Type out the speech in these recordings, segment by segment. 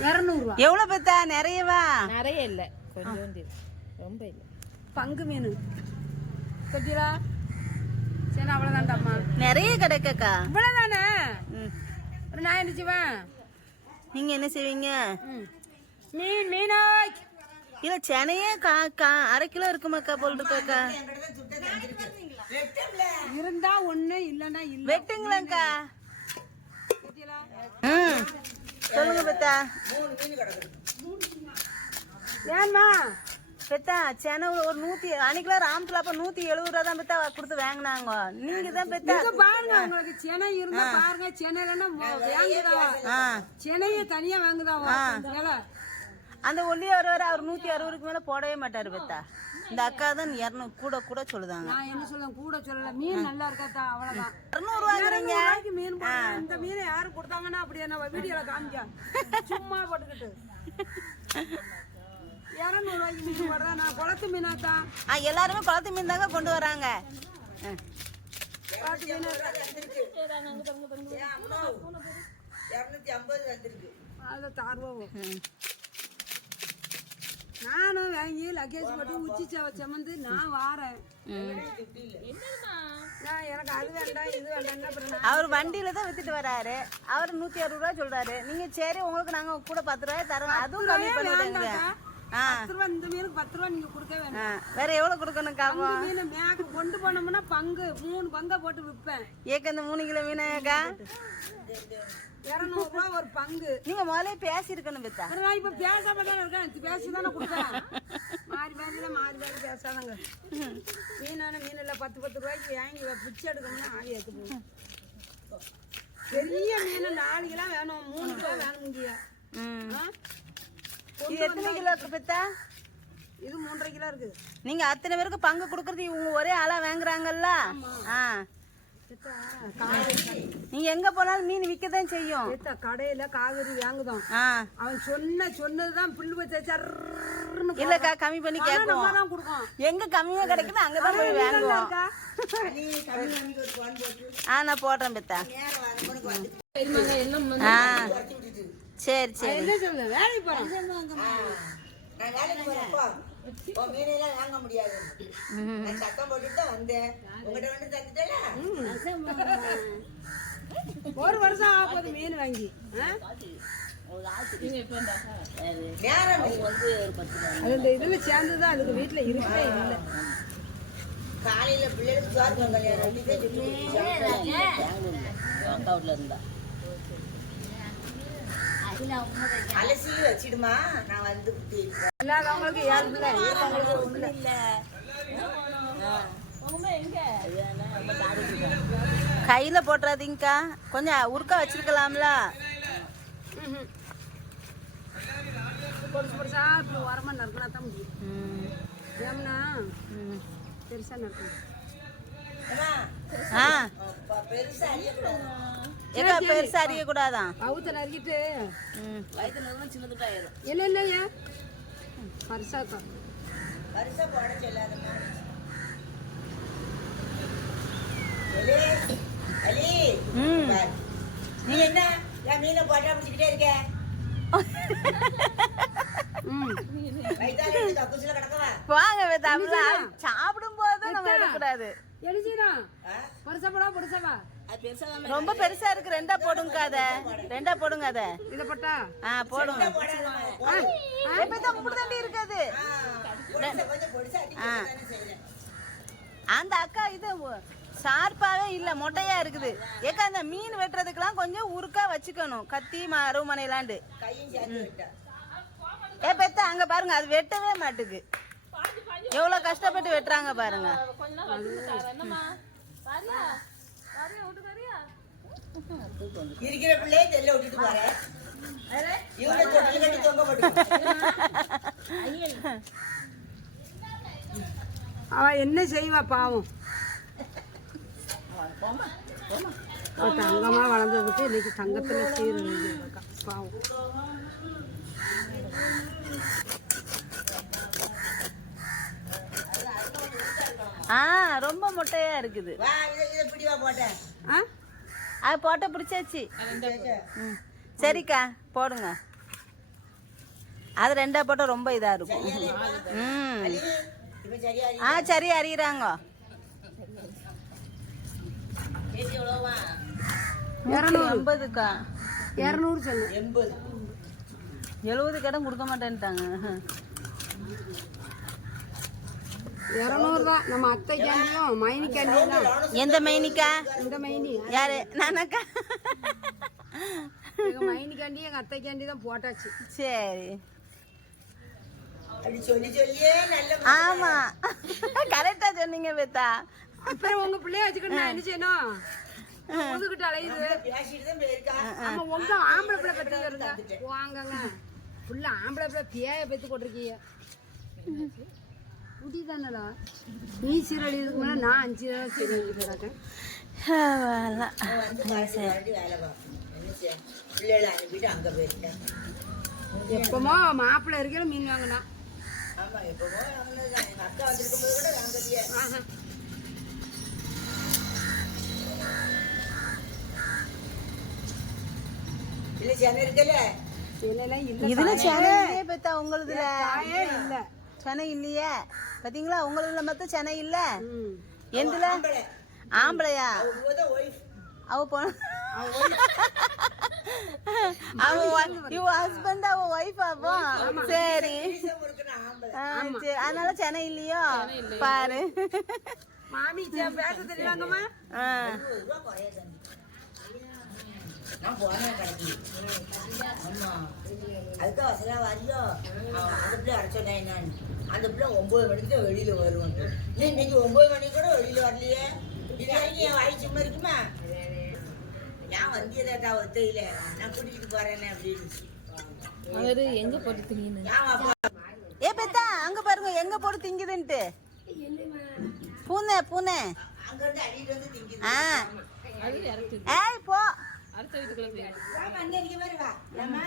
200 எவ்வளவு பெத்தா? நிறையவா? நிறைய இல்ல, கொஞ்சோண்டு, ரொம்ப இல்ல. பங்கு மீன் கட்டிரா. சரி அவ்வளவுதான்டாம்மா. நிறைய கிடைக்கக்கா. இவ்வளவுதானே. நான் என்ன செய்வேன்? நீங்க என்ன செய்வீங்க? மீனா இல்ல சென்னையே அரை கிலோ இருக்குமாக்கா போல் இருக்காக்கா. இருந்தா ஒண்ணு இல்லன்னா இல்ல. வெட்டுங்களேக்கா. சொல்லுங்க பெத்தா. ஏன்மா பெத்தா சென்னை ஒரு 100 அன்னைக்குலாம் ராமத்துல அப்ப 170 ரூபா தான் பெத்தா கொடுத்து வாங்கினாங்க. நீங்க தான் பெத்தா பாருங்க, உங்களுக்கு சென்னை இருந்தா பாருங்க. சென்னையில வாங்குதாவா? சென்னையை தனியா வாங்குதாவா? அந்த ஒல்லியா வருவாரு, அவர் 160 மேல போடவே மாட்டாரு பெத்தா. இந்த அக்கா தான் 200 கூட கூட சொல்லுதாங்க. நான் என்ன சொல்ல, கூட சொல்லல. மீன் நல்லா இருக்காத்தா, அவ்வளவுதான். 200 ரூபாய்க்கு மீன் போடுறேன். இந்த மீனை யாரு கொடுத்தாங்கன்னா அப்படியே நம்ம வீடியோல காமிக்க சும்மா போட்டுக்கிட்டு 200 ரூபாய்க்கு மீன் போடுறேன். நான் குளத்து மீனாத்தா. எல்லாருமே குளத்து மீன் தாங்க கொண்டு வராங்க. குளத்து மீன் அதை தார்வோம். நானும் வாங்கி லக்கேஜ் போட்டு உச்சி சமந்து நான் வாரேன். எனக்கு அது வேண்டாம் இது வேண்டாம். அவர் வண்டியில தான் வித்துட்டு வராரு. அவர் 160 ரூபா சொல்றாரு. நீங்க சரி உங்களுக்கு நாங்க கூட 10 ரூபாய் தரோம், அதுவும் கம்மி பண்ணிடுங்க. 10 ரூபா, இந்த மீனுக்கு 10 ரூபா நீங்க கொடுக்க வேண்டாம். வேற எவ்வளவு கொடுக்கணும்க்கா? மீன் மேக்கு கொண்டு போனோம்னா பங்கு 3 பங்கா போட்டு விற்பேன். ஏக்க இந்த 3 கிலோ மீனாக்கா 200 ரூபா ஒரு பங்கு. நீங்க முதல்ல பேசி இருக்கணும் பெத்தா. நான் இப்ப பேசாம தானே இருக்கேன், பேசிதானே கொடுத்தேன். மாறி பேசாதாங்க. மீனான மீன் இல்ல 10 ரூபாய்க்கு வாங்கி பிச்சை எடுக்கணும்னா ஆடி எடுத்து. பெரிய மீன் 4 கிலோ வேணும், 3 கிலோ வேணும். இது எத்தனை கிலோ இருக்கு பெத்தா? இது 3.5 கிலோ இருக்கு. நீங்க அத்தனை பேருக்கு பங்கு கொடுக்கறது இவங்க ஒரே ஆளா வாங்குறாங்கல்ல. நீங்க எங்க போனாலும் மீன் விக்கதான் செய்யும். கடையில காவிரி வாங்குதோம். அவன் சொன்னதுதான் புல்லு வச்சு இல்லக்கா கம்மி பண்ணி கேட்கும். எங்க கம்மியா கிடைக்குது அங்கதான் போய் வாங்குவோம். நான் போடுறேன் பெத்தா. சரி சரி. வேலைக்கு போறேன். வாங்க முடியாது. சத்தம் போட்டுட்டு தான் வந்தேன். உங்ககிட்ட வந்து தந்துட்டேன். ஒரு வருஷம் ஆகுது மீன் வாங்கி. இதுல சேர்ந்துதான் அதுக்கு வீட்டுல இருக்கவே இல்லை. காலையில பிள்ளைகளுக்கு சோறு கல்யாணம் இருந்தா அலசி வச்சிடுமா, நான் வந்து இல்லாதவங்களுக்கு கையில போட்டுறாதீங்கக்கா, கொஞ்சம் உருக்கா வச்சிருக்கலாம்ல. பொருசா ஓரமா நறுக்கினா தான் முடியும். ஏம்னா பெருசா நறுக்கணும். பெருசா அறிய கூடாதான். அவுத்த நறுக்கிட்டு சின்னதுட்டாயிரும். இல்ல இல்லையா பரிசாக்கா பரிசா போட சொல்லாதம்மா. நீ என்ன என் மீனை போட்டா பிடிச்சிக்கிட்டே இருக்க? வாங்க சாப்பிடும் போது நம்ம எடுக்கக்கூடாது. ரொம்ப பெருசா இருக்கு. 2ஆ போடுங்க. அத 2ஆ போடுங்க. அத இத போட்டா போடுங்க. இப்பதான் இருக்காது. அந்த அக்கா இது ஷார்ப்பாவே இல்ல, மொட்டையா இருக்குது. ஏக்கா அந்த மீன் வெட்டுறதுக்கெல்லாம் கொஞ்சம் உருக்கா வச்சுக்கணும். கத்தி அருமனைலாண்டு. பெத்த அங்க பாருங்க, அது வெட்டவே மாட்டுக்கு. எவ்வளவு கஷ்டப்பட்டு வெட்டுறாங்க பாருங்க. இருக்கிற பிள்ளையே தெல்ல விட்டுட்டு போறேன். அவ என்ன செய்வா பாவம். தங்கமா வளர்ந்ததுக்கு இன்னைக்கு தங்கத்துல சீர் பாவம். ரொம்ப மொட்டையா இருக்குது. அது போட்ட பிடிச்சாச்சு. சரிக்கா போடுங்க. அது ரெண்டா போட்டால் ரொம்ப இதாக இருக்கும். ம் இப்ப சரியா ஆ சரி அறிகிறாங்க. பேசி எவ்வளோவா? 280க்கா 200 சொல்லு. 80. 70 கேட்டால் கொடுக்க மாட்டேன்ட்டாங்க. 200 தான். நம்ம அத்தை கேண்டியும் மைனி கேண்டியும் தான். எந்த மைனிக்கா? இந்த மைனி யாரு? நானாக்கா? எங்க மைனி கேண்டி எங்க அத்தை கேண்டி தான் போட்டாச்சு. சரி அப்படி சொல்லி சொல்லியே நல்ல ஆமா கரெக்டா சொன்னீங்க பெத்தா. அப்புறம் உங்க பிள்ளைய வச்சுக்கிட்டு நான் என்ன செய்யணும்? ஒதுக்கிட்டு அலையுது. பேசிட்டு தான் போயிருக்கா. ஆமா, உங்க ஆம்பளை பிள்ளை பத்தி இருங்க வாங்கங்க. ஃபுல்லா ஆம்பளை பிள்ளை பேய பெத்து கொண்டிருக்கீங்க. முடிதானடா நீ சீரழி இதுக்கு மேலே நான் 5 நாள் சீரழி கிடக்கேன். வந்து மறுபடியும் வேலை பார்க்கணும். என்ன செய்ய? பிள்ளைகளை அனுப்பிட்டு அங்க போயிருக்கேன். எப்பமோ மாப்பிள்ளை இருக்கிற மீன் வாங்கினா. ஆமா, எப்பவோ வாங்கினதுதான். எங்க அக்கா வந்திருக்கும் போது கூட வாங்கலையே. இல்ல சென்னை இருக்கல. சென்னையில இல்ல. இதுல சென்னை இல்லையே பெத்தா. உங்களுதுல காயே இல்ல. சென்னை இல்லையே பாத்தீங்களா? உங்களுதுல மட்டும் சென்னை இல்ல. ம். எந்துல ஆம்பளையா? அவதான் ஒய்ஃப். அவ போன இவ ஹஸ்பண்ட் அவ ஒய்ஃப் ஆவோ. சரி சரி, அதனால சென்னை இல்லையோ பாரு. மாமி பேச தெரியாங்கம்மா. நான் போனேன் கடைக்கு. ஆமா, அதுதான் வசதியா வரையோ. அந்த பிள்ளை அரைச்சோன்னா என்னன்னு, அந்த பிள்ளை 9 மணிக்கு தான் வெளியில வருவாங்க. இன்னைக்கு 9 மணிக்கு கூட வெளியில வரலையே. இது வரைக்கும் என் வாய் சும்மா இருக்குமா? ஏன் வந்தியதாட்டா ஒத்தையில நான் கூட்டிகிட்டு போறேன்னு அப்படின்னு அவரு எங்க போட்டு திங்கன்னு ஏ பெத்தா அங்க பாருங்க எங்க போட்டு திங்குதுன்ட்டு. பூனை பூனை அங்க இருந்து அடிட்டு வந்து திங்கிது. அது இறக்குது. ஏய் போ அடுத்த வீட்டுக்குள்ள போயிடும். அங்க இருக்க மாதிரி வா. ஏமா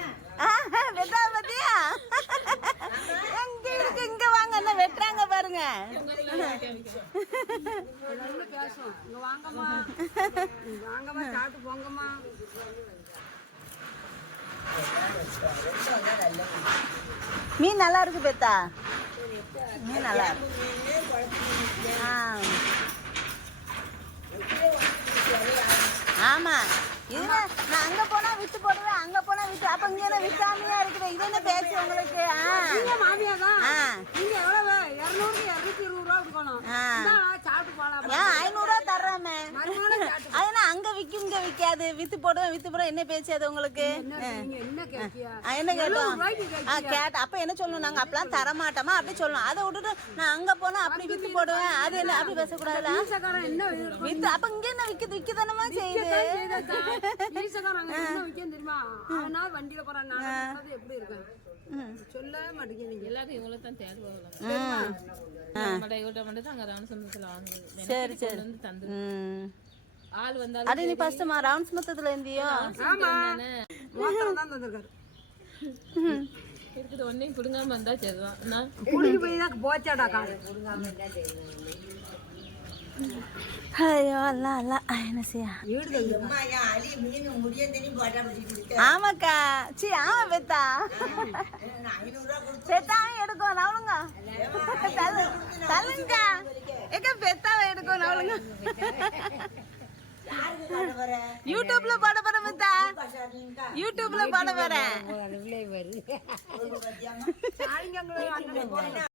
வெட்டா பத்தியா? எங்க இருக்கு? இங்க வாங்க, என்ன வெட்டுறாங்க பாருங்க. நல்ல பேசும். இங்க வாங்கம்மா, வாங்கம்மா, சாப்பிட்டு போங்கம்மா. மீன் நல்லா இருக்கு பெத்தா. மீன் நல்லா இருக்கு. ஆமா, இதுல நான் அங்க போனா விட்டு போடுவேன், அங்க போனா விட்டு. அப்ப இங்க என்ன விட்டாமையா இருக்குது? இது என்ன பேச்சு உங்களுக்கு? நீங்க மாமியா தான். நீங்க எவ்வளவு? 200 220 ரூபா கொடுக்கணும். சாப்பிட்டு போலாம். ஏன் 500 ரூபா தர்றாமே? அதனால அங்க விக்கும் இங்க விக்காது. வித்து போடுவேன் வித்து போடுவேன். என்ன பேச்சு அது உங்களுக்கு? என்ன கேட்கியா? என்ன கேட்டோம்? கேட்ட அப்ப என்ன சொல்லணும்? நாங்க அப்பெல்லாம் தர மாட்டோமா அப்படி சொல்லணும். அதை விட்டுட்டு நான் அங்க போனா அப்படி வித்து போடுவேன். அது என்ன அப்படி பேசக்கூடாதுல? என்ன வித்து அப்ப இங்க என்ன விக்குது? விக்குதானமா செய்யுது. ஈசக்காரங்க என்ன விற்கும் தெரியுமா? அவனா வண்டியில போறான். நான் எப்படி இருக்கேன் சொல்லவே மாட்டேங்கிறீங்க. எல்லாரும் இவங்கள தான் தேடுவாங்க. இவட்ட மட்டும் தான் அங்க ராமசமுத்திரத்துல வாங்குது. சரி சரி வந்து தந்து ஆள் வந்தாலும் அட நீ ஃபர்ஸ்ட் ரவுண்ட்ஸ் மொத்தத்துல இருந்தியோ? ஆமா, மொத்தம் தான் தந்திருக்காரு. இருக்குது ஒன்னையும் பிடுங்காம வந்தா சரிதான். நான் குடிக்கு போய் தான் போச்சாடா காலை. ஐயோ அல்ல அல்ல என்ன செய்ய? அம்மா ஏன் அலி மீன் முடியும் தெரியும் போட்டா பிடிச்சிட்டு இருக்க. ஆமாக்கா சி ஆமா பெத்தா. நான் 500 ரூபா கொடுத்து பெத்தாவே எடுக்கும் நவளுங்க. தள்ளுங்க ஏக்கா பெத்தாவை எடுக்கும் நவளுங்க. யாருக்கு காட்ட போற? யூடியூப்ல பாட போறேன் பெத்தா. பாஷாருங்கா யூடியூப்ல பாட போறேன். ஒரு பத்தியாமா சாயங்காலம் அண்ணனை போறேன்.